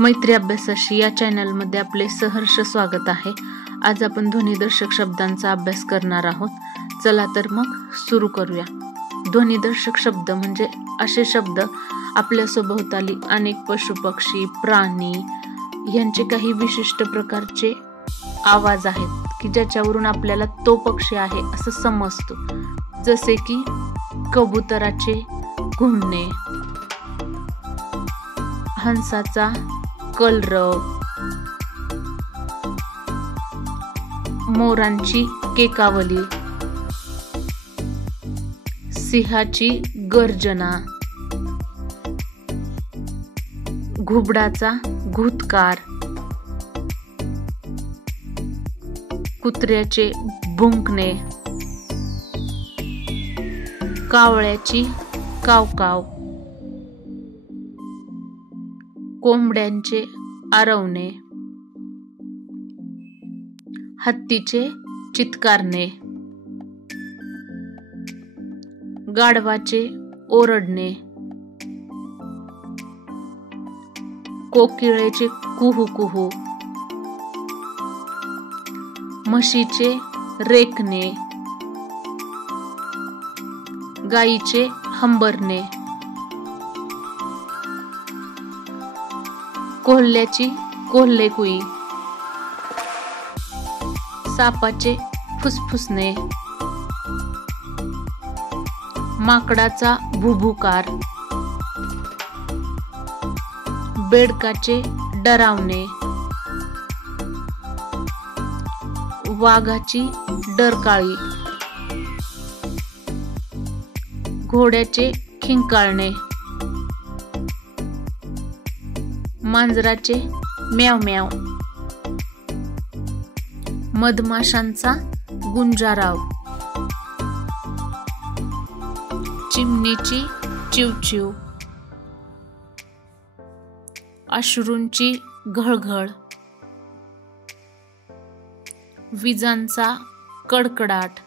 मैत्री अभ्यासाशी या चॅनलमध्ये आपले सहर्ष स्वागत आहे। आज आपण ध्वनिदर्शक शब्दांचा अभ्यास करणार आहोत। चला तर मग सुरू करूया। ध्वनिदर्शक शब्द म्हणजे असे शब्द आपल्या सभोवताली अनेक पशु पक्षी प्राणी यांचे काही विशिष्ट प्रकारचे आवाज आहेत की ज्याच्यावरून आपल्याला तो पक्षी आहे असं समजतो। जसे की कबुतराचे घुमणे, हंसाचा कलरव, मोरांची केकावली, सिंहाची गर्जना, घुबडाचा घुतकार, कुत्र्याचे भुंकणे, कावळ्याची कावकाव, कोंबड्यांचे आरवणे, हत्तीचे चित्कारणे, गाढवाचे ओरडणे, कोकिळेचे कुहू कुहू, म्हशीचे रेखणे, गाईचे हंबरणे, कोल्ह्याची कोल्हेकुई, सापाचे फुसफुसणे, माकडाचा भुभुकार, बेडकाचे डरावणे, वाघाची डरकाळी, घोड्याचे खिंकाळणे, मांजराचे म्याव म्याव, मधमाशांचा गुंजाराव, चिमणीची चिवचिव, अश्रूंची घळघळ, विजांचा कडकडाट,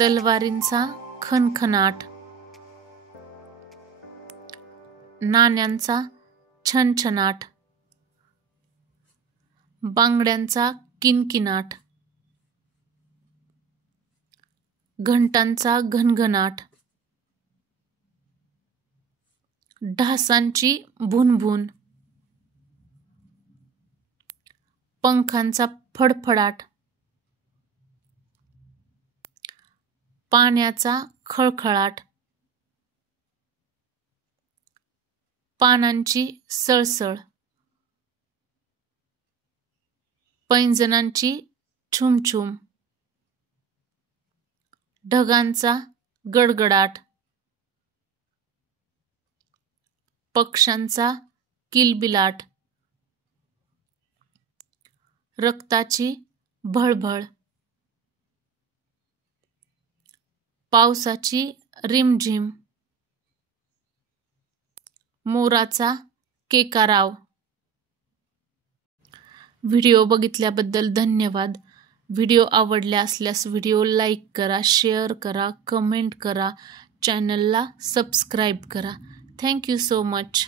तलवारींचा खनखनाट, नाण्यांचा छनछनाट, बांगड्यांचा किनकिनाट, घंटांचा घनघनाट, ढासांची भुनभुन, पंखांचा फडफडाट, पाण्याचा खळखळाट, पानांची सळसळ, पैंजणांची छुमछुम, ढगांचा गडगडाट, पक्ष्यांचा किलबिलाट, रक्ताची भळभळ, पावसाची रिमझिम, मोराचा केकाराव। व्हिडिओ बघितल्याबद्दल धन्यवाद। व्हिडिओ आवडला असल्यास व्हिडिओ लाईक करा, शेअर करा, कमेंट करा, चॅनलला सबस्क्राईब करा। Thank you so much.